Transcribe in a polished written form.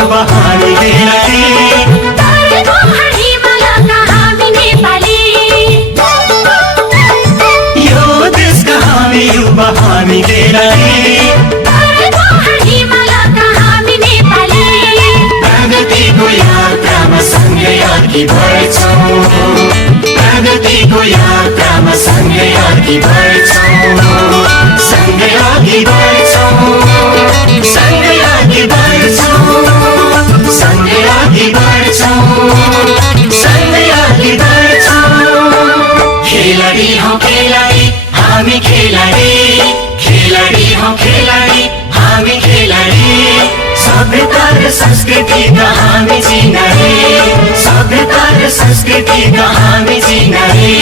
युवा हामी खेलाडी तरेको हिमालका हामी नेपाली यो देशका हामी युवा हामी खेलाडी तरेको हिमालका हामी नेपाली प्रगतिको यात्रामा सँगै अघि बढ्छौँ प्रगतिको यात्रामा सँगै अघि बढ्छौँ सँगै अघि बढ्छौँ सँगै अघि बढ्छौँ सँगै अघि बढ्छौँ सँगै अघि बढ्छौँ खेलाडी हौ खेलाडी हामी खेलाडी खेलाडी हौ खेलाडी हामी खेलाडी सभ्यता र संस्कृतिका हामी चिनारी सभ्यता र संस्कृतिका हामी चिनारी